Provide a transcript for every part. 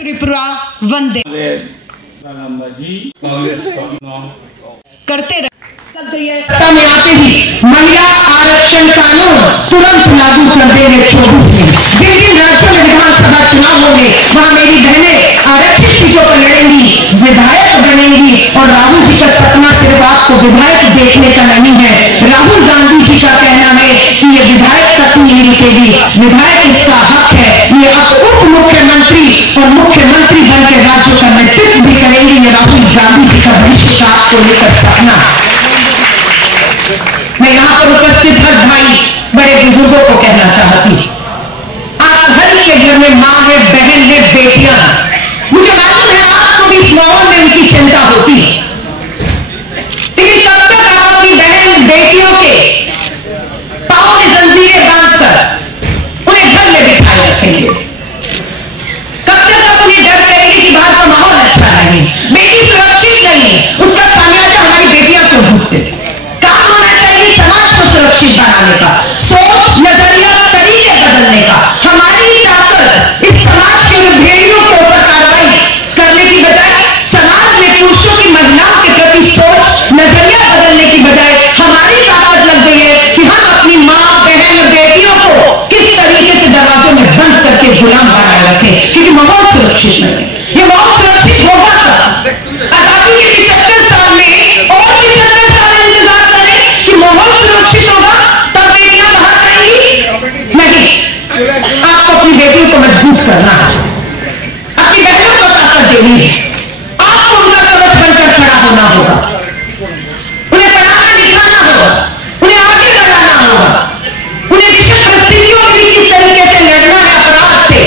त्रिपुरा वंदे करते सत्ता में आते ही महिला आरक्षण कानून तुरंत लागू कर देंगे 24 में। जिन जिन राज्यों में विधानसभा चुनाव होंगे वहां मेरी बहनें आरक्षित सीटों पर लड़ेंगी, विधायक बनेंगी। और राहुल जी का सपना सिर्फ आपको विधायक देखने का नहीं है। राहुल गांधी जी का कहना है कि ये विधायक तक नहीं रुकेगी, विधायक इसका हक है। ये अब उप मुख्यमंत्री और मुख्यमंत्री बनकर राज्यों का नेतृत्व भी करेंगे। ये राहुल गांधी जी का भविष्य का आपको लेकर सपना। मैं यहां पर उपस्थित हर भाई बड़े बुजुर्गों को कहना चाहती हूं, आप हर के घर में मां है, बहन है, बेटियां। मुझे मालूम है आपको भी इस माहौल में उनकी चिंता होती है, लेकिन कब तक आप अपनी बहन बेटियों के पांव में जंजीरें बांधकर उन्हें घर में बिठाए रखेंगे? कब तक आप उन्हें डर करेंगे कि बाहर का माहौल अच्छा नहीं, बेटी सुरक्षित नहीं? उसका खामियाजा हमारी बेटियां को भुगतते थे। समाज को सुरक्षित बनाने का, सोच, नजरिया, तरीके बदलने का। हमारी ताकत इस समाज के भेड़ियों के ऊपर कार्रवाई करने की बजाय, समाज में पुरुषों की महिलाओं के प्रति सोच, नजरिया बदलने की बजाय हमारी ताकत लग गई है कि हम अपनी मां, बहन, बेटियों को किस तरीके से दरवाजों में बंद करके गुलाम बनाए रखें, क्योंकि माहौल सुरक्षित नहीं है। ये माहौल सुरक्षित होगा आजादी के 75 साल में और 75 साल इंतजार करें कि माहौल सुरक्षित होगा तब बेटियां बाहर आएंगी? नहीं, आपको अपनी बेटियों को मजबूत करना है, अपनी बहनों को ताकत देनी है। आपको उनका कवच बनकर खड़ा होना होगा, उन्हें पढ़ाना लिखाना होगा, उन्हें आगे बढ़ाना होगा, उन्हें विषम परिस्थितियों में भी किस तरीके से लड़ना है अपराध से,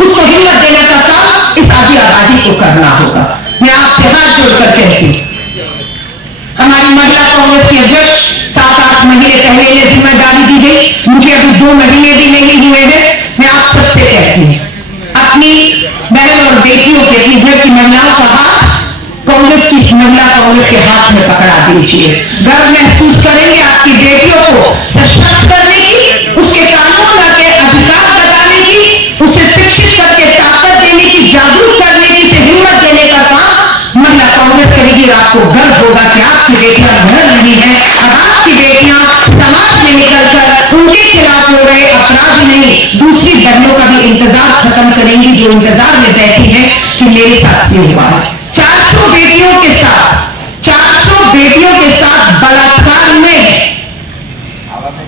उसको हिम्मत देने का काम इस आबादी को करना होगा। मैं आपसे हाथ जोड़कर कहती हूं, हमारी महिला कांग्रेस की अध्यक्ष 7-8 महीने पहले ये जिम्मेदारी दी गई, मुझे अभी 2 महीने भी नहीं हुए हैं। मैं आप सबसे कहती हूं, अपनी बहन और बेटियों के, अपनी घर की महिलाओं का हाथ कांग्रेस की महिला कांग्रेस के हाथ में पकड़ा दीजिए। गर्व महसूस करेंगे आपकी बेटियों को सशक्त करने की, उसके कानून के अधिकार बताने की, उसे शिक्षित करके ताकत देने की, जागरूक करने की, हिम्मत देने का काम महिला कांग्रेस करेगी। आपको गर्व होगा कि आपकी बेटियां घर नहीं है, अब आपकी बेटियां समाज में निकलकर उनके खिलाफ हो रहे अपराध नहीं, दूसरी बहनों का भी इंतजार खत्म करेंगी, जो इंतजार में बैठी है कि मेरे साथ ये हुआ है। 400 बेटियों के साथ बलात्कार में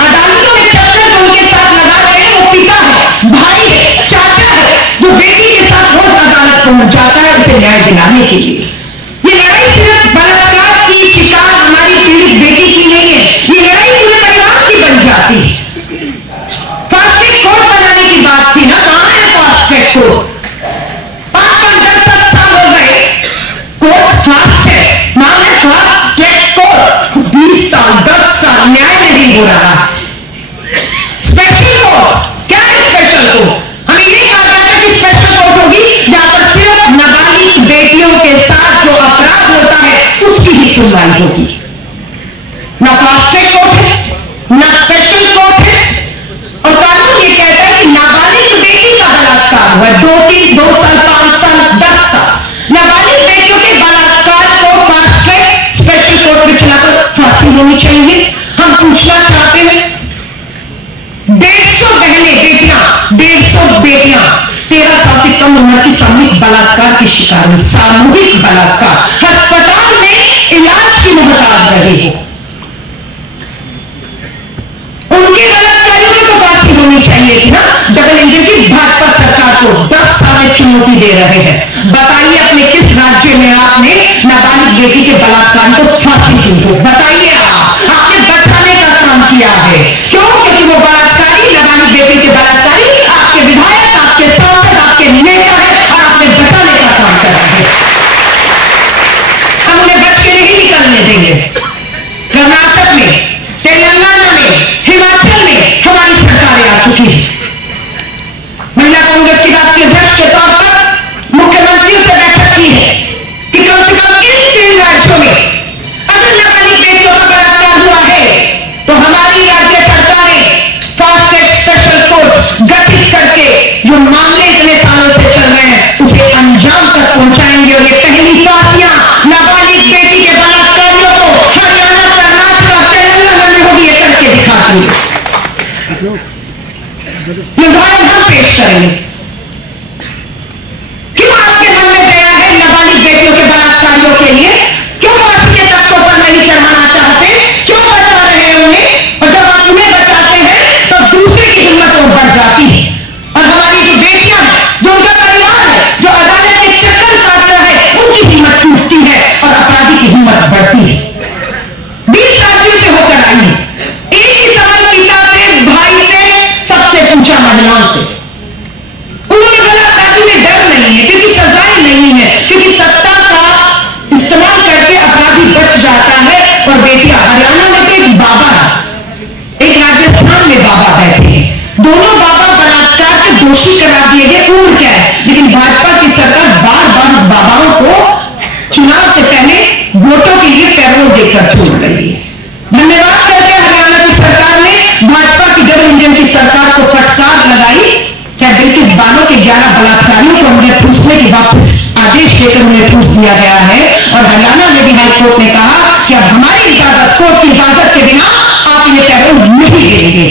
अदालतों में चक्कर उनके साथ लगा रहे हैं, वो पिता है, भाई है, चाचा है, जो बेटी के साथ रोज अदालत पहुंच जाता है उसे न्याय दिलाने के लिए। ये लड़ाई सिर्फ बलात्कार की शिकार हमारी पीड़ित बेटी की नहीं है, ये लड़ाई पूरे परिवार की बन जाती है। फास्ट ट्रैक कोर्ट बनाने की बात थी ना, कहां है फास्ट ट्रैक कोर्ट? 5-10 साल हो गए, कोर्ट फास्ट है, नाम है फास्ट ट्रैक कोर्ट, 20 साल 10 साल न्याय नहीं हो रहा। स्पेशल कोर्ट, क्या है स्पेशल कोर्ट? हमें ये कहा जाता है कि स्पेशल कोर्ट होगी जहां पर सिर्फ नाबालिग बेटियों के साथ जो अपराध होता है उसकी ही सुनवाई होगी। ना फास्ट ट्रैक कोर्ट है, ना स्पेशल कोर्ट है, और कानून ये कहता है कि नाबालिग बेटी का बलात्कार हुआ 2 साल 5 साल 10 साल, नाबालिग बेटियों के बलात्कार को फास्ट ट्रैक स्पेशल कोर्ट में चलाकर फांसी होनी चाहिए। हम पूछना चाहते हैं, 150 बहनें बेटियां 150 बेटियां 13 साल से कम उम्र की सामूहिक बलात्कार की शिकार हुई, सामूहिक बलात्कार, अस्पताल में इलाज की मोहताज रही है। उनके बलात्कारियों को तो फांसी होनी चाहिए थी ना। डबल इंजन की भाजपा सरकार को 10 साल चुनौती दे रहे हैं, बताइए अपने किस राज्य में आपने नाबालिग बेटी के बलात्कार को फांसी दी है? बताइए, आपने बचाने का काम किया है। क्यों? क्योंकि वो बलात्कारी, नाबालिग बेटी के बलात्कारी आपके विधायक, आपके सांसद, आपके नेता है, और आपने बचाने का काम करा है। हम उन्हें बच के नहीं निकलने देंगे। कर्नाटक में, तेलंगाना में, हिमाचल में हमारी सरकारें आ चुकी है। महिला कांग्रेस की राष्ट्रीय अध्यक्ष के तौर पर मुख्यमंत्रियों से बैठक की है कि कम से कम इन 3 राज्यों में अगर नाबालिग बेटियों का सरकार बार बार बाबाओं को चुनाव से पहले वोटों के लिए पैरोल देकर छोड़ रही है। धन्यवाद करते हैं हरियाणा की सरकार ने भाजपा की डबल इंजन की सरकार को फटकार लगाई। चाहे बिल्किस बानो के 11 बलात्कारियों को उन्हें ठूसने की वापस आदेश देकर उन्हें ठूस दिया गया है और हरियाणा में भी हाईकोर्ट ने कहा कि अब हमारी इजाजत, कोर्ट की इजाजत के बिना आप ये पैरोल नहीं देंगे।